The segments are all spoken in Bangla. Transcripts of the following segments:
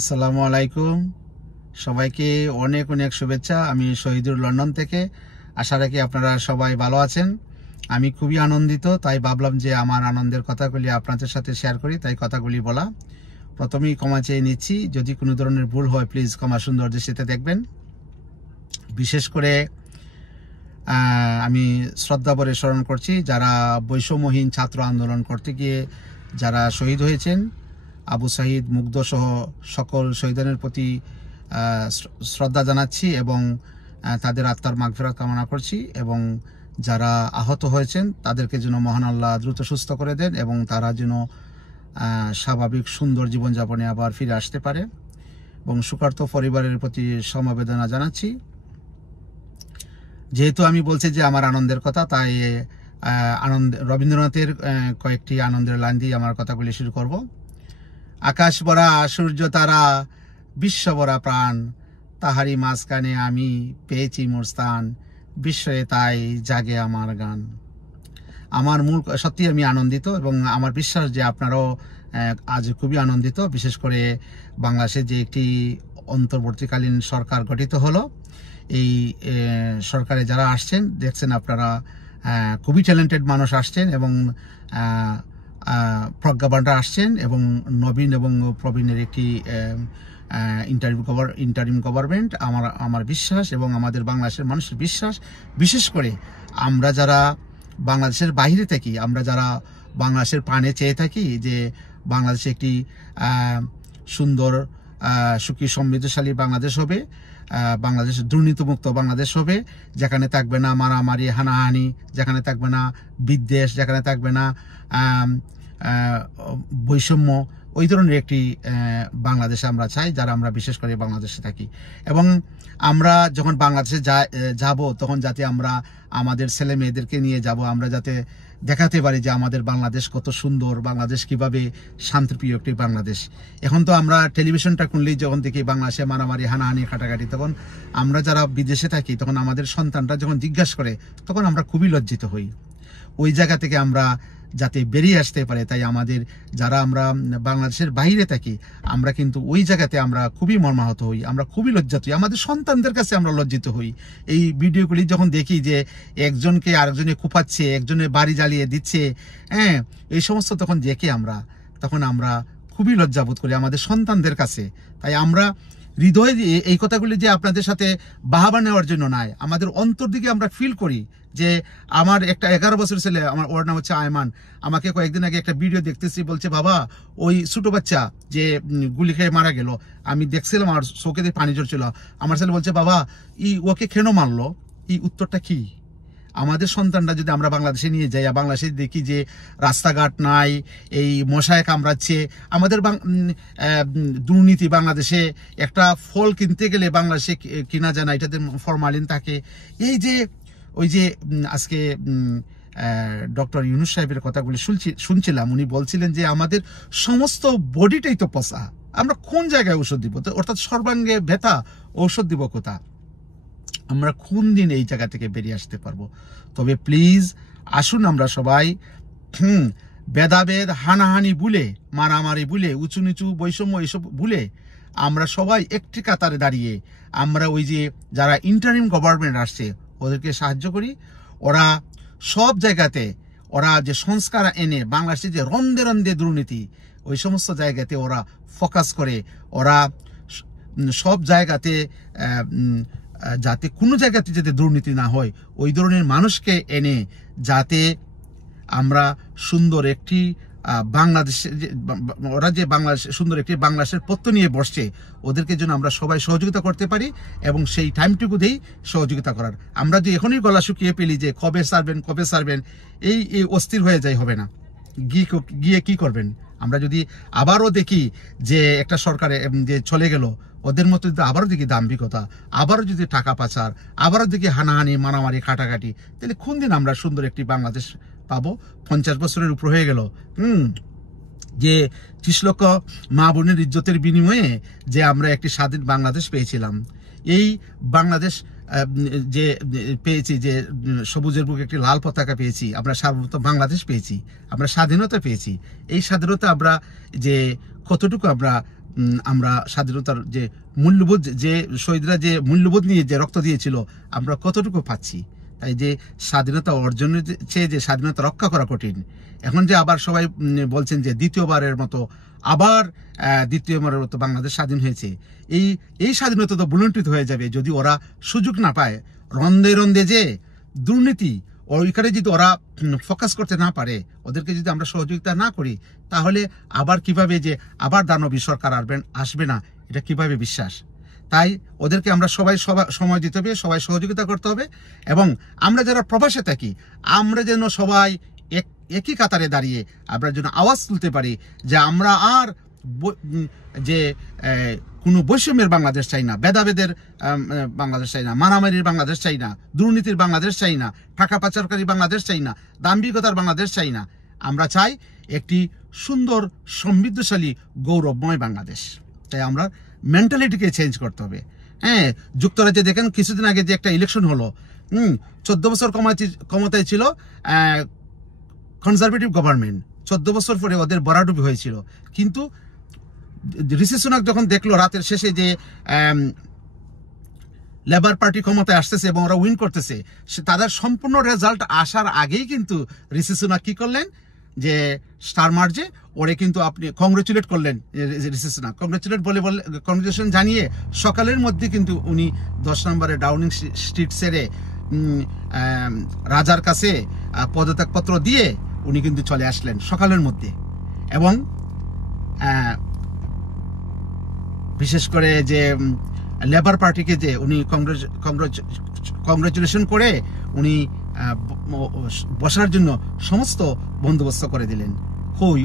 আসসালামু আলাইকুম। সবাইকে অনেক অনেক শুভেচ্ছা। আমি শহীদুর লন্ডন থেকে। আশা রাখি আপনারা সবাই ভালো আছেন। আমি খুবই আনন্দিত, তাই ভাবলাম যে আমার আনন্দের কথাগুলি আপনাদের সাথে শেয়ার করি, তাই কথাগুলি বলা। প্রথমেই ক্ষমা চেয়ে নিচ্ছি, যদি কোনো ধরনের ভুল হয় প্লিজ ক্ষমা সুন্দর দৃষ্টিতে দেখবেন। বিশেষ করে আমি শ্রদ্ধা ভরে স্মরণ করছি যারা বৈষম্যহীন ছাত্র আন্দোলন করতে গিয়ে যারা শহীদ হয়েছেন, আবু সাঈদ, মুগ্ধ সহ সকল শহীদের প্রতি শ্রদ্ধা জানাচ্ছি এবং তাদের আত্মার মাগফিরাত কামনা করছি। এবং যারা আহত হয়েছেন তাদেরকে যেন মহান আল্লাহ দ্রুত সুস্থ করে দেন এবং তারা যেন স্বাভাবিক সুন্দর জীবনযাপনে আবার ফিরে আসতে পারে। এবং শোকার্ত পরিবারের প্রতি সমবেদনা জানাচ্ছি। যেহেতু আমি বলছি যে আমার আনন্দের কথা, তাই রবীন্দ্রনাথের কয়েকটি আনন্দের লাইন দিয়ে আমার কথাগুলি শুরু করব। আকাশ ভরা সূর্য তারা, বিশ্ব ভরা প্রাণ, তাহারি মাঝখানে আমি পেয়েছি মোর স্থান, বিস্ময়ে তাই জাগে আমার গান। আমার সত্যি আমি আনন্দিত এবং আমার বিশ্বাস যে আপনারাও আজ খুবই আনন্দিত। বিশেষ করে বাংলাদেশে যে একটি অন্তর্বর্তীকালীন সরকার গঠিত হলো, এই সরকারে যারা আসছেন দেখছেন আপনারা খুবই ট্যালেন্টেড মানুষ আসছেন এবং প্রজ্ঞাবানরা আসছেন এবং নবীন এবং প্রবীণের একটি ইন্টারিম গভর্নমেন্ট আমার বিশ্বাস এবং আমাদের বাংলাদেশের মানুষের বিশ্বাস। বিশেষ করে আমরা যারা বাংলাদেশের বাইরে থাকি, আমরা যারা বাংলাদেশের প্রাণে চেয়ে থাকি যে বাংলাদেশে একটি সুন্দর সুখী সমৃদ্ধশালী বাংলাদেশ হবে, বাংলাদেশ দুর্নীতিমুক্ত বাংলাদেশ হবে, যেখানে থাকবে না মারামারি হানাহানি, যেখানে থাকবে না বিদ্বেষ, যেখানে থাকবে না বৈষম্য, ওই ধরনের একটি বাংলাদেশে আমরা চাই যারা আমরা বিশেষ করে বাংলাদেশে থাকি। এবং আমরা যখন বাংলাদেশে যাব তখন যাতে আমরা আমাদের ছেলে মেয়েদেরকে নিয়ে যাব, আমরা যাতে দেখাতে পারি যে আমাদের বাংলাদেশ কত সুন্দর, বাংলাদেশ কিভাবে শান্তিপ্রিয় একটি বাংলাদেশ। এখন তো আমরা টেলিভিশনটা খুললেই যখন দেখি বাংলাদেশে মারামারি হানাহানি কাটাকাটি, তখন আমরা যারা বিদেশে থাকি তখন আমাদের সন্তানরা যখন জিজ্ঞাসা করে তখন আমরা খুবই লজ্জিত হই। ওই জায়গা থেকে আমরা যাতে বেরিয়ে আসতে পারে, তাই আমাদের যারা আমরা বাংলাদেশের বাইরে থাকি আমরা কিন্তু ওই জায়গাতে আমরা খুবই মর্মাহত হই, আমরা খুবই লজ্জিত হই, আমাদের সন্তানদের কাছে আমরা লজ্জিত হই। এই ভিডিওগুলি যখন দেখি যে একজনকে আরেকজনে কুপাচ্ছে, একজনের বাড়ি জ্বালিয়ে দিচ্ছে, এই সমস্ত তখন দেখে তখন আমরা খুবই লজ্জাবোধ করি আমাদের সন্তানদের কাছে। তাই আমরা হৃদয় দিয়ে এই কথাগুলি যে আপনাদের সাথে বাহাবা নেওয়ার জন্য নয়, আমাদের অন্তর দিকে আমরা ফিল করি যে আমার একটা 11 বছরের ছেলে, ওর নাম হচ্ছে আয়মান, আমাকে কয়েকদিন আগে একটা ভিডিও দেখতেছি, বলছে বাবা ওই ছোট বাচ্চা যে গুলি খেয়ে মারা গেল, আমি দেখছিলাম আমার চোখে দিয়ে পানি ঝরছিল, আমার ছেলে বলছে বাবা ওকে কেন মারলো, এই উত্তরটা কি? আমাদের সন্তানরা যদি আমরা বাংলাদেশে নিয়ে যাই, বাংলাদেশে দেখি যে রাস্তাঘাট নাই, এই মশায় কামড়াচ্ছে, আমাদের দুর্নীতি, বাংলাদেশে একটা ফল কিনতে গেলে বাংলাদেশে কিনা যায় না, এটাতে ফরমালিন থাকে। এই যে ওই যে আজকে ডক্টর ইউনূস সাহেবের কথাগুলি শুনছিলাম, উনি বলছিলেন যে আমাদের সমস্ত বডিটাই তো পচা, আমরা কোন জায়গায় ঔষধ দিব, অর্থাৎ সর্বাঙ্গে ব্যথা, ঔষধ দিব কোথা? আমরা কোন দিন এই জায়গা থেকে বেরিয়ে আসতে পারবো? তবে প্লিজ আসুন আমরা সবাই ভেদাভেদ হানাহানি ভুলে, মারামারি ভুলে, উঁচু নিচু বৈষম্য এসব ভুলে আমরা সবাই একটি কাতারে দাঁড়িয়ে আমরা ওই যে যারা ইন্টারিম গভর্নমেন্ট আসছে ওদেরকে সাহায্য করি। ওরা সব জায়গাতে ওরা যে সংস্কার এনে বাংলাদেশে যে রন্দে রন্দে দুর্নীতি, ওই সমস্ত জায়গাতে ওরা ফোকাস করে, ওরা সব জায়গাতে যাতে কোনো জায়গাতে যাতে দুর্নীতি না হয় ওই ধরনের মানুষকে এনে যাতে আমরা সুন্দর একটি বাংলাদেশের ওরা যে বাংলাদেশ সুন্দর একটি বাংলাদেশের পত্র নিয়ে বসছে, ওদেরকে যেন আমরা সবাই সহযোগিতা করতে পারি এবং সেই টাইমটুকু দিয়েই সহযোগিতা করার। আমরা যদি এখনই গলা শুকিয়ে পেলি যে কবে সারবেন এই অস্থির হয়ে যায়, হবে না। গিয়ে কি করবেন? আমরা যদি আবারও দেখি যে একটা সরকারে যে চলে গেল, ওদের মতো যদি আবারও দেখি দাম্ভিকতা, আবারও যদি টাকা পাচার, আবারও দেখি হানাহানি মারামারি কাটাকাটি, তাহলে কোন দিন আমরা সুন্দর একটি বাংলাদেশ পাবো? 50 বছরের উপর হয়ে গেল যে 30 লক্ষ মা বোনের ইজ্জতের বিনিময়ে যে আমরা একটি স্বাধীন বাংলাদেশ পেয়েছিলাম। এই বাংলাদেশ যে পেয়েছি, যে সবুজের বুকে একটি লাল পতাকা পেয়েছি, আমরা সার্বভৌম বাংলাদেশ পেয়েছি, আমরা স্বাধীনতা পেয়েছি। এই স্বাধীনতা আমরা যে কতটুকু আমরা আমরা স্বাধীনতার যে মূল্যবোধ, যে শহীদরা যে মূল্যবোধ নিয়ে যে রক্ত দিয়েছিল, আমরা কতটুকু পাচ্ছি? তাই যে স্বাধীনতা অর্জনের চেয়ে যে স্বাধীনতা রক্ষা করা কঠিন। এখন যে আবার সবাই বলছেন যে দ্বিতীয়বারের মতো বাংলাদেশ স্বাধীন হয়েছে, এই স্বাধীনতা তো বুলন্টিত হয়ে যাবে যদি ওরা সুযোগ না পায়। রন্দে রন্দে যে দুর্নীতি, ওইখানে যদি ওরা ফোকাস করতে না পারে, ওদেরকে যদি আমরা সহযোগিতা না করি, তাহলে আবার কিভাবে যে আবার দানবী সরকার আসবে না, এটা কিভাবে বিশ্বাস? তাই ওদেরকে আমরা সবাই সময় দিতে হবে, সবাই সহযোগিতা করতে হবে। এবং আমরা যারা প্রবাসে থাকি, আমরা যেন সবাই একই কাতারে দাঁড়িয়ে আমরা যেন আওয়াজ তুলতে পারি যে আমরা আর যে কোনো বৈষম্যের বাংলাদেশ চাই না, ভেদাভেদের বাংলাদেশ চাই না, মারামারির বাংলাদেশ চাই না, দুর্নীতির বাংলাদেশ চাই না, টাকা পাচারকারী বাংলাদেশ চাই না, দাম্ভিকতার বাংলাদেশ চাই না। আমরা চাই একটি সুন্দর সমৃদ্ধশালী গৌরবময় বাংলাদেশ। তাই আমরা মেন্টালিটিকে চেঞ্জ করতে হবে। হ্যাঁ, যুক্তরাজ্যে দেখেন কিছুদিন আগে যে একটা ইলেকশন হলো, 14 বছর ক্ষমতায় ছিল কনজারভেটিভ গভর্নমেন্ট, 14 বছর পরে ওদের বরাডুবি হয়েছিল। কিন্তু ঋষি সুনাক যখন দেখলো রাতের শেষে যে লেবার পার্টি ক্ষমতায় আসতেছে এবং ওরা উইন করতেছে, তাদের সম্পূর্ণ রেজাল্ট আসার আগেই কিন্তু ঋষি সুনাক কি করলেন, যে স্টার মার্জে ওরে কিন্তু আপনি কংগ্রেচুলেট করলেন। ঋষি সুনাক কংগ্রেচুলেশন জানিয়ে সকালের মধ্যে কিন্তু উনি 10 নম্বরে ডাউনিং স্ট্রিট ছেড়ে রাজার কাছে পদত্যাগপত্র দিয়ে উনি কিন্তু চলে আসলেন সকালের মধ্যে। এবং বিশেষ করে যে লেবার পার্টিকে যে উনি কংগ্রেচুলেশন করে উনি বসার জন্য সমস্ত বন্দোবস্ত করে দিলেন।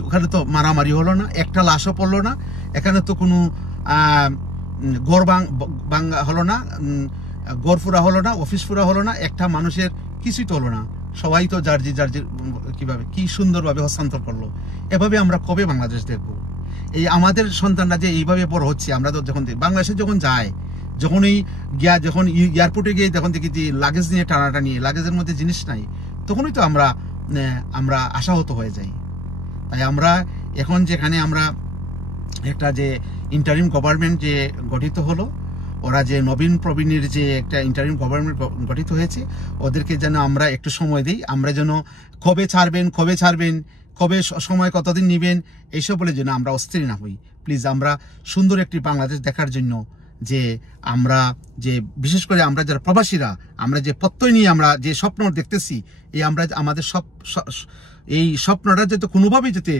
ওখানে তো মারামারি হলো না, একটা লাশও পড়লো না, এখানে তো কোনো গড় ভাঙ্গা হলো না, গড় ফুরা হলো না, অফিস ফুরা হলো না, একটা মানুষের কিছুই তো হলো না। সবাই তো জার্জি কিভাবে কি সুন্দরভাবে হস্তান্তর করলো। এভাবে আমরা কবে বাংলাদেশ দেখবো? এই আমাদের সন্তানরা যে এইভাবে বড় হচ্ছে, আমরা তো যখন বাংলাদেশে যখন যায়, যখন এয়ারপোর্টে গিয়ে যখন দেখি যে লাগেজ নিয়ে টানাটানি, লাগেজের মধ্যে জিনিস নাই, তখনই তো আমরা আশাহত হয়ে যাই। তাই আমরা এখন যেখানে আমরা একটা যে ইন্টারিম গভর্নমেন্ট যে গঠিত হলো, ওরা যে নবীন প্রবীণের যে একটা ইন্টারিম গভর্নমেন্ট গঠিত হয়েছে, ওদেরকে যেন আমরা একটু সময় দিই। আমরা যেন কবে ছাড়বেন, কবে সময় কতদিন নেবেন, এইসব বলে যেন আমরা অস্থির না হই। প্লিজ, আমরা সুন্দর একটি বাংলাদেশ দেখার জন্য, যে আমরা যে বিশেষ করে আমরা যারা প্রবাসীরা, আমরা যে প্রত্যয় নিয়ে আমরা যে স্বপ্ন দেখতেছি, আমাদের এই স্বপ্নটা যাতে কোনোভাবেই যাতে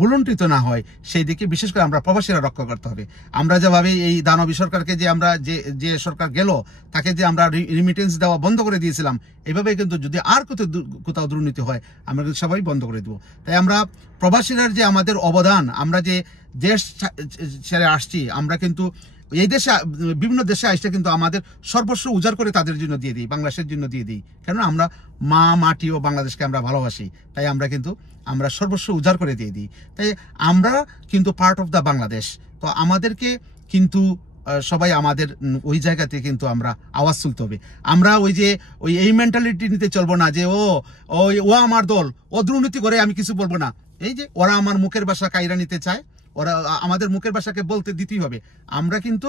বুলন্টিত না হয়, সেই দিকে বিশেষ করে আমরা প্রবাসীরা রক্ষা করতে হবে। আমরা যেভাবে এই দানবী সরকারকে যে আমরা যে সরকার গেল, তাকে যে আমরা রিমিটেন্স দেওয়া বন্ধ করে দিয়েছিলাম, এইভাবে কিন্তু যদি আর কোথাও দুর্নীতি হয়, আমরা কিন্তু সবাই বন্ধ করে দেবো। তাই আমরা প্রবাসীরা যে আমাদের অবদান, আমরা যে দেশ ছেড়ে আসছি, আমরা কিন্তু এই দেশে বিভিন্ন দেশে আসছে কিন্তু আমাদের সর্বস্ব উজাড় করে তাদের জন্য দিয়ে দিই, বাংলাদেশের জন্য দিয়ে দিই। কেননা আমরা মাটি ও বাংলাদেশকে আমরা ভালোবাসি, তাই আমরা সর্বস্ব উজাড় করে দিয়ে দিই। তাই আমরা কিন্তু পার্ট অফ দ্য বাংলাদেশ। তো আমাদেরকে কিন্তু সবাই আমাদের ওই জায়গাতে কিন্তু আমরা আওয়াজ তুলতে হবে। আমরা এই মেন্টালিটি নিতে চলবো না যে ও আমার দল, ও দুর্নীতি করে, আমি কিছু বলবো না। এই যে ওরা আমার মুখের ভাষা কায়রা নিতে চায়, ওরা আমাদের মুখের ভাষাকে বলতে দিতেই হবে। আমরা কিন্তু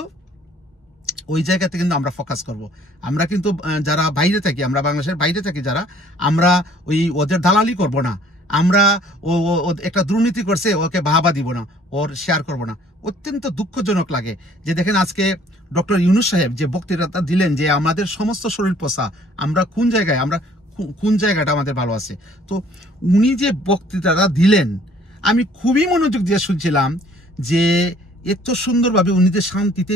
ওই জায়গাতে কিন্তু আমরা ফোকাস করব। আমরা কিন্তু যারা বাইরে থাকি, আমরা বাংলাদেশের বাইরে থাকি যারা, আমরা ওদের দালালি করব না। আমরা একটা দুর্নীতি করছে, ওকে বাহাবা দিব না, ওর শেয়ার করব না। অত্যন্ত দুঃখজনক লাগে যে দেখেন আজকে ডক্টর ইউনূস সাহেব যে বক্তৃতা দিলেন যে আমাদের সমস্ত শরীর পোষা, আমরা কোন জায়গাটা আমাদের ভালো আছে। তো উনি যে বক্তৃতাটা দিলেন, আমি খুবই মনোযোগ দিয়ে শুনছিলাম যে এত সুন্দরভাবে উনি যে শান্তিতে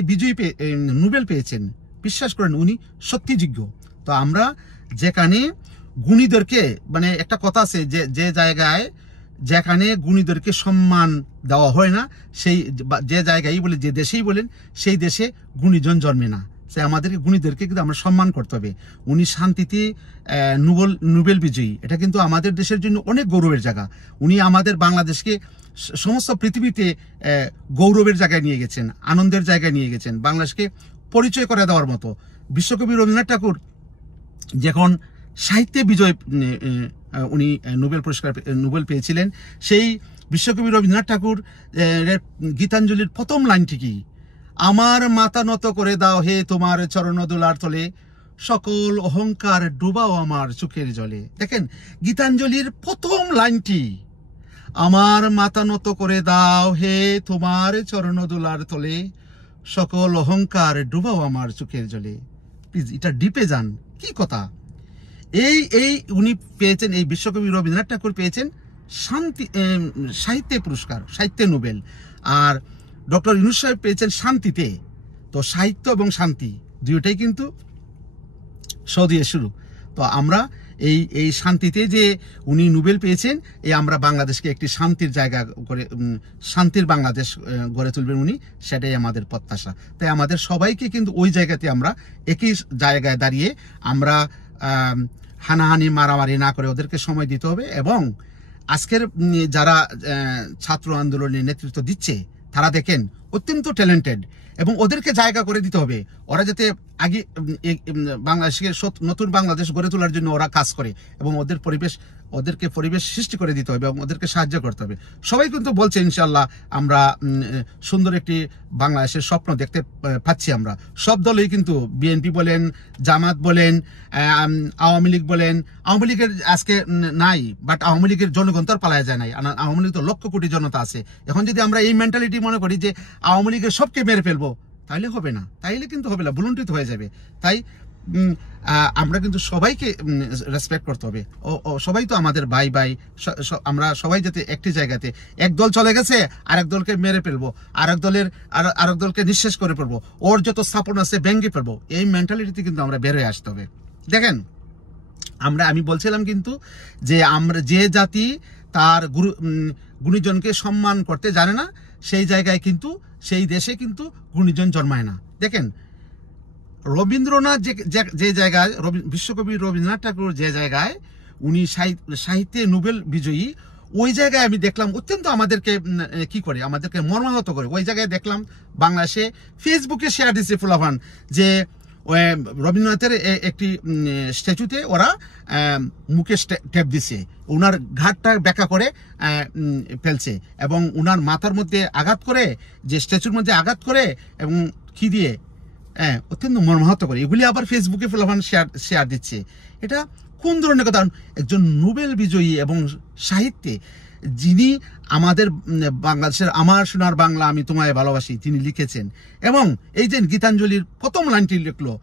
নোবেল পেয়েছেন। বিশ্বাস করেন উনি সত্যি যোগ্য। তো আমরা যেখানে গুণীদেরকে, মানে একটা কথা আছে যে জায়গায় যেখানে গুণীদেরকে সম্মান দেওয়া হয় না, যে জায়গায় বলে, যে দেশেই বলেন, সেই দেশে গুণীজন জন্মে না। সে আমাদেরকে গুণীদেরকে কিন্তু আমরা সম্মান করতে হবে। উনি শান্তিতে নোবেল বিজয়ী, এটা কিন্তু আমাদের দেশের জন্য অনেক গৌরবের জায়গা। উনি আমাদের বাংলাদেশকে সমস্ত পৃথিবীতে গৌরবের জায়গায় নিয়ে গেছেন, আনন্দের জায়গায় নিয়ে গেছেন, বাংলাদেশকে পরিচয় করে দেওয়ার মতো। বিশ্বকবি রবীন্দ্রনাথ ঠাকুর যখন সাহিত্যে বিজয় উনি নোবেল পেয়েছিলেন, সেই বিশ্বকবি রবীন্দ্রনাথ ঠাকুর গীতাঞ্জলির প্রথম লাইনটি কি? আমার মাথা নত করে দাও হে তোমার চরণ দোলার তলে, সকল অহংকার ডুবাও আমার চোখের জলে। দেখেন গীতাঞ্জলির প্রথম লাইনটি, আমার মাথা নত করে দাও হে তোমার চরণ দোলার তলে, সকল অহংকার ডুবাও আমার চোখের জলে। প্লিজ এটা ডিপে যান, কি কথা। এই উনি পেয়েছেন, এই বিশ্বকবি রবীন্দ্রনাথ ঠাকুর পেয়েছেন শান্তি সাহিত্যে পুরস্কার, সাহিত্যে নোবেল। আর ডক্টর ইউনূস সাহেব পেয়েছেন শান্তিতে। তো সাহিত্য এবং শান্তি দুইটাই কিন্তু সৌদিয়ে শুরু। তো আমরা এই শান্তিতে যে উনি নোবেল পেয়েছেন, এই আমরা বাংলাদেশকে একটি শান্তির জায়গা করে, শান্তির বাংলাদেশ গড়ে তুলবেন উনি, সেটাই আমাদের প্রত্যাশা। তাই আমাদের সবাইকে কিন্তু ওই জায়গাতে আমরা একই জায়গায় দাঁড়িয়ে আমরা হানাহানি মারামারি না করে ওদেরকে সময় দিতে হবে। এবং আজকের যারা ছাত্র আন্দোলনের নেতৃত্ব দিচ্ছে তারা দেখেন অত্যন্ত ট্যালেন্টেড, এবং ওদেরকে জায়গা করে দিতে হবে। ওরা যাতে আগে বাংলাদেশকে নতুন বাংলাদেশ গড়ে তোলার জন্য ওরা কাজ করে, এবং ওদেরকে পরিবেশ সৃষ্টি করে দিতে হবে এবং ওদেরকে সাহায্য করতে হবে। সবাই কিন্তু বলছে ইনশাল্লাহ আমরা সুন্দর একটি বাংলাদেশের স্বপ্ন দেখতে পাচ্ছি। আমরা সব দলই কিন্তু, বিএনপি বলেন, জামাত বলেন, আওয়ামী লীগ বলেন, আওয়ামী লীগের আজকে নাই, বাট আওয়ামী লীগের জনগণ তো আর পালায় যায় নাই। আওয়ামী লীগ তো লক্ষ কোটি জনতা আছে। এখন যদি আমরা এই মেন্টালিটি মনে করি যে আওয়ামী লীগের সবকে মেরে ফেলবো, তাইলে হবে না, তাইলে কিন্তু হবে না, ভুলুন্ঠিত হয়ে যাবে। তাই আমরা কিন্তু সবাইকে রেসপেক্ট করতে হবে। সবাই তো আমাদের ভাই ভাই, আমরা সবাই যাতে একটি জায়গাতে, এক দল চলে গেছে আরেক দলকে মেরে ফেলবো, আরেক দলকে নিঃশেষ করে ফেলবো, ওর যত স্থাপন আছে ভেঙে ফেলবো, এই মেন্টালিটিতে কিন্তু আমরা বের হয়ে আসতে হবে। দেখেন আমি বলছিলাম কিন্তু যে আমরা যে জাতি তার গুণীজনকে সম্মান করতে জানে না, সেই জায়গায় কিন্তু, সেই দেশে কিন্তু গুণীজন জন্মায় না। দেখেন রবীন্দ্রনাথ যে জায়গায়, বিশ্বকবি রবীন্দ্রনাথ ঠাকুর যে জায়গায় উনি সাহিত্যে নোবেল বিজয়ী, ওই জায়গায় আমি দেখলাম অত্যন্ত আমাদেরকে কি করে, আমাদেরকে মর্মাহত করে। ওই জায়গায় দেখলাম বাংলাদেশে ফেসবুকে শেয়ার দিচ্ছে ফুলাফান যে রবীন্দ্রনাথের একটি স্ট্যাচুতে ওরা মুখে টেপ দিছে, ওনার ঘাটটা ব্যাখ্যা করে ফেলছে, এবং ওনার মাথার মধ্যে আঘাত করে, যে স্ট্যাচুর মধ্যে আঘাত করে, এবং কি দিয়ে অত্যন্ত মর্মাহত করে। এগুলি আবার ফেসবুকে ফুলাফান শেয়ার দিচ্ছে। এটা কোন ধরনের কথা? একজন নোবেল বিজয়ী এবং সাহিত্যে যিনি আমাদের বাংলাদেশের আমার সোনার বাংলা আমি তোমায় ভালোবাসি তিনি লিখেছেন, এবং এই যে গীতাঞ্জলির প্রথম লাইনটি লিখলো,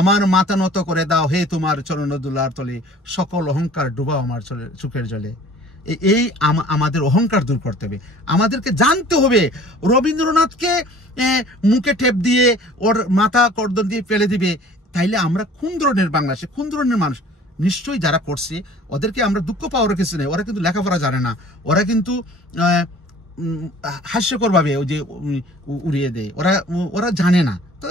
আমার মাথা নত করে দাও হে তোমার চরণ দোলার তলে, সকল অহংকার ডুবাও আমার চোখের জলে। এই আমাদের অহংকার দূর করতে হবে। আমাদেরকে জানতে হবে রবীন্দ্রনাথকে মুখে টেপ দিয়ে ওর মাথা কর্দন দিয়ে ফেলে দিবে, তাইলে আমরা কোন ধরনের বাংলাদেশে, কোন ধরনের মানুষ? নিশ্চয়ই যারা করছে ওদেরকে আমরা দুঃখ পাওয়ার কিছু নেই, ওরা কিন্তু লেখাপড়া জানে না, ওরা কিন্তু হাস্যকর ভাবে ওই যে উড়িয়ে দেয়, ওরা জানে না। তো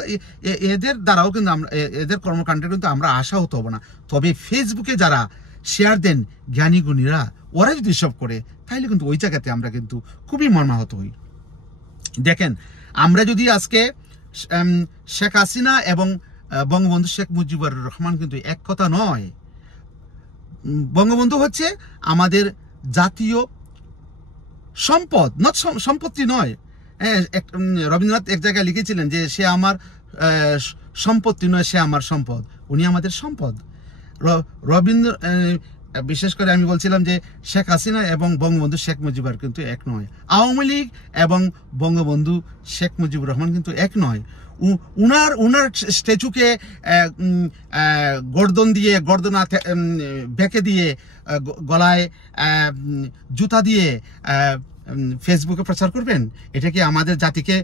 এদের দ্বারাও কিন্তু আমরা, এদের কর্মকাণ্ডে কিন্তু আমরা আশা হতে হবো না। তবে ফেসবুকে যারা শেয়ার দেন জ্ঞানী গুণীরা, ওরা যদি সব করে, তাহলে কিন্তু ওই জায়গাতে আমরা কিন্তু খুবই মর্মাহত হই। দেখেন আমরা যদি আজকে শেখ হাসিনা এবং বঙ্গবন্ধু শেখ মুজিবুর রহমান কিন্তু এক কথা নয়। বঙ্গবন্ধু হচ্ছে আমাদের জাতীয় সম্পদ, সম্পত্তি নয়। রবীন্দ্রনাথ এক জায়গায় লিখেছিলেন যে সে আমার সম্পত্তি নয়, সে আমার সম্পদ। উনি আমাদের সম্পদ। বিশেষ করে আমি বলছিলাম যে শেখ হাসিনা এবং বঙ্গবন্ধু শেখ মুজিবুর কিন্তু এক নয়। আওয়ামী লীগ এবং বঙ্গবন্ধু শেখ মুজিবুর রহমান কিন্তু এক নয়। উনার স্ট্যাচুকে গর্দন দিয়ে, গর্দনা বেঁকে দিয়ে, গলায় জুতা দিয়ে ফেসবুকে প্রচার করবেন? এটা কি আমাদের জাতিকে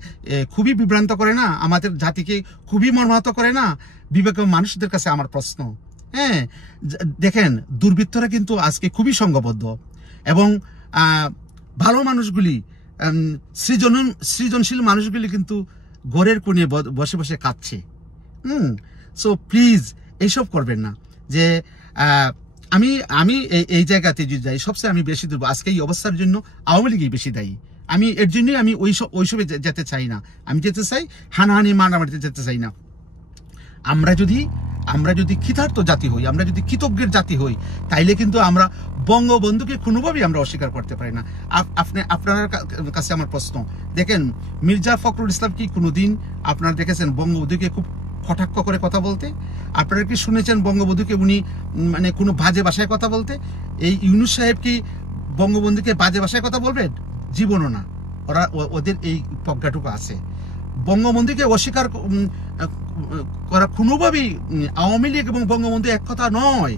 খুবই বিভ্রান্ত করে না? আমাদের জাতিকে খুবই মর্মাহত করে না? বিবেকবান মানুষদের কাছে আমার প্রশ্ন। হ্যাঁ, দেখেন দুর্বৃত্তরা কিন্তু আজকে খুবই সংঘবদ্ধ, এবং ভালো মানুষগুলি, সৃজনশীল মানুষগুলি কিন্তু ঘরের কোণে বসে বসে কাঁদছে। সো প্লিজ এইসব করবেন না। যে আমি এই জায়গাতে যদি যাই, সবচেয়ে আমি বেশি দেবো আজকে এই অবস্থার জন্য আওয়ামী লীগই বেশি দায়ী। আমি এর জন্যই আমি ওইসবে যেতে চাই না। আমি যেতে চাই হানাহানি মারামারিতে যেতে চাই না। আমরা যদি কৃতার্থ জাতি হই, আমরা যদি কৃতজ্ঞের জাতি হই, তাইলে কিন্তু আমরা বঙ্গবন্ধুকে কোনোভাবেই আমরা অস্বীকার করতে পারি না। আপনার কাছে আমার প্রশ্ন, দেখেন মির্জা ফখরুল ইসলাম কি কোনোদিন আপনারা দেখেছেন বঙ্গবন্ধুকে খুব কটাক্ষ করে কথা বলতে? আপনারা কি শুনেছেন বঙ্গবন্ধুকে উনি মানে কোনো বাজে ভাষায় কথা বলতে? এই ইউনূস সাহেব কি বঙ্গবন্ধুকে বাজে ভাষায় কথা বলবেন? জীবনও না। ওদের এই প্রজ্ঞাটুকু আছে। বঙ্গবন্ধুকে অস্বীকার করা কোনোভাবেই আওয়ামী লীগ এবং বঙ্গবন্ধু এক কথা নয়।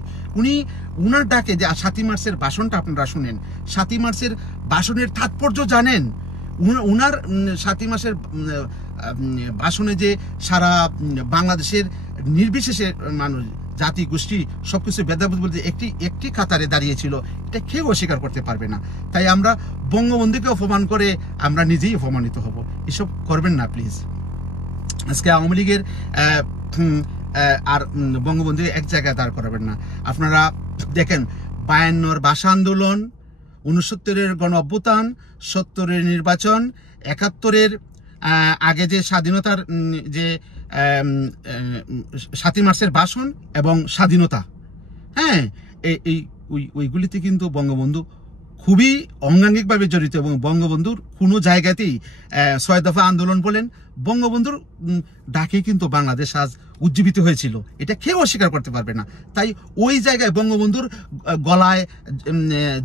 উনার ডাকে যে 7ই মার্চের ভাষণটা আপনারা শুনেন, 7ই মার্চের ভাষণের তাৎপর্য জানেন? উনার 7ই মার্চের ভাষণে যে সারা বাংলাদেশের নির্বিশেষে মানুষ, জাতি গোষ্ঠী সবকিছু ভেদাভেদ বলতে একটি কাতারে দাঁড়িয়েছিল, এটা কেউ অস্বীকার করতে পারবে না। তাই আমরা বঙ্গবন্ধুকে অপমান করে আমরা নিজেই অপমানিত হব। এসব করবেন না প্লিজ। আজকে আওয়ামী লীগের আর বঙ্গবন্ধু এক জায়গায় দাঁড় করাবেন না। আপনারা দেখেন 52-র ভাষা আন্দোলন, 69-এর গণ অভ্যুত্থান, 70-এর নির্বাচন, 71-এর আগে যে স্বাধীনতার যে 7ই মার্চের ভাষণ এবং স্বাধীনতা, হ্যাঁ, ওইগুলিতে কিন্তু বঙ্গবন্ধু খুবই অঙ্গাঙ্গিকভাবে জড়িত। এবং বঙ্গবন্ধুর কোনো জায়গাতেই 6 দফা আন্দোলন বলেন, বঙ্গবন্ধুর ডাকে কিন্তু বাংলাদেশ আজ উজ্জীবিত হয়েছিল, এটা কেউ অস্বীকার করতে পারবে না। তাই ওই জায়গায় বঙ্গবন্ধুর গলায়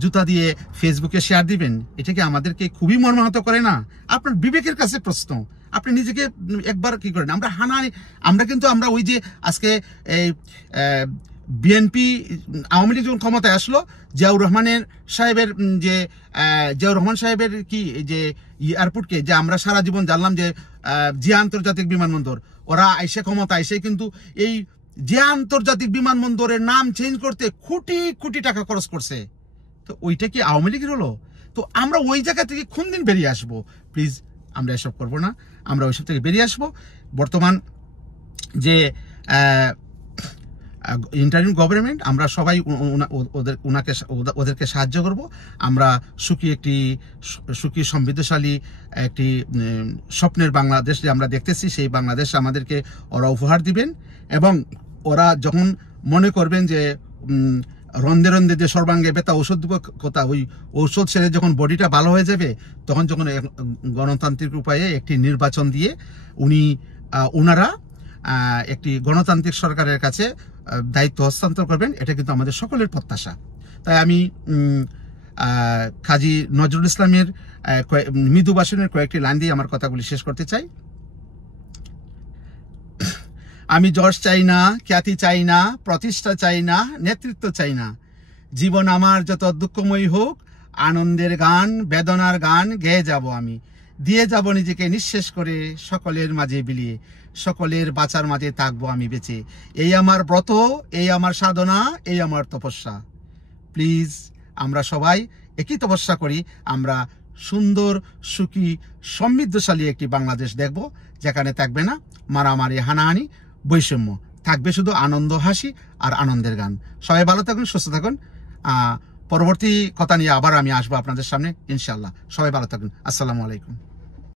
জুতা দিয়ে ফেসবুকে শেয়ার দিবেন, এটা কি আমাদেরকে খুবই মর্মাহত করে না? আপনার বিবেকের কাছে প্রশ্ন, আপনি নিজেকে একবার কি করেন? আমরা ওই যে আজকে এই বিএনপি আওয়ামী লীগ যখন ক্ষমতায় আসলো, জিয়াউর রহমান সাহেবের কি যে এয়ারপোর্টকে যে আমরা সারা জীবন জানলাম যে জিয়া আন্তর্জাতিক বিমানবন্দর, ওরা আইসে ক্ষমতা আইসে কিন্তু এই জিয়া আন্তর্জাতিক বিমানবন্দরের নাম চেঞ্জ করতে কোটি কোটি টাকা খরচ করছে। তো ওইটা কি আওয়ামী লীগের হলো? তো আমরা ওই জায়গা থেকে কোন দিন বেরিয়ে আসবো? প্লিজ আমরা এসব করবো না, আমরা ওইসব থেকে বেরিয়ে আসবো। বর্তমান যে ইন্টারিম গভর্নমেন্ট, আমরা সবাই ওদেরকে সাহায্য করব। আমরা সুখী সমৃদ্ধশালী একটি স্বপ্নের বাংলাদেশ যে আমরা দেখতেছি, সেই বাংলাদেশ আমাদেরকে ওরা উপহার দিবেন। এবং ওরা যখন মনে করবেন যে রন্ধে রন্ধে যে সর্বাঙ্গে ব্যথা ঔষধ দিব কথা, ওই ঔষধ সেরে যখন বডিটা ভালো হয়ে যাবে, তখন যখন গণতান্ত্রিক উপায়ে একটি নির্বাচন দিয়ে ওনারা একটি গণতান্ত্রিক সরকারের কাছে দায়িত্ব হস্তান্তর করবেন, এটা কিন্তু আমাদের সকলের প্রত্যাশা। তাই আমি কাজী নজরুল ইসলামের মৃদু ভাষণের কয়েকটি লাইন দিয়ে আমার কথাগুলি শেষ করতে চাই। আমি যশ চাই না, খ্যাতি চাই না, প্রতিষ্ঠা চাই না, নেতৃত্ব চাই না। জীবন আমার যত দুঃখময়ী হোক, আনন্দের গান বেদনার গান গেয়ে যাব আমি, দিয়ে যাব নিজেকে নিঃশেষ করে সকলের মাঝে বিলিয়ে, সকলের বাঁচার মাঝে থাকবো আমি বেঁচে। এই আমার ব্রত, এই আমার সাধনা, এই আমার তপস্যা। প্লিজ আমরা সবাই একই তপস্যা করি, আমরা সুন্দর সুখী সমৃদ্ধশালী একটি বাংলাদেশ দেখব, যেখানে থাকবে না মারামারি হানাহানি বৈষম্য, থাকবে শুধু আনন্দ হাসি আর আনন্দের গান। সবাই ভালো থাকুন, সুস্থ থাকুন। পরবর্তী কথা নিয়ে আবার আমি আসবো আপনাদের সামনে ইনশাল্লাহ। সবাই ভালো থাকুন। আসসালামু আলাইকুম।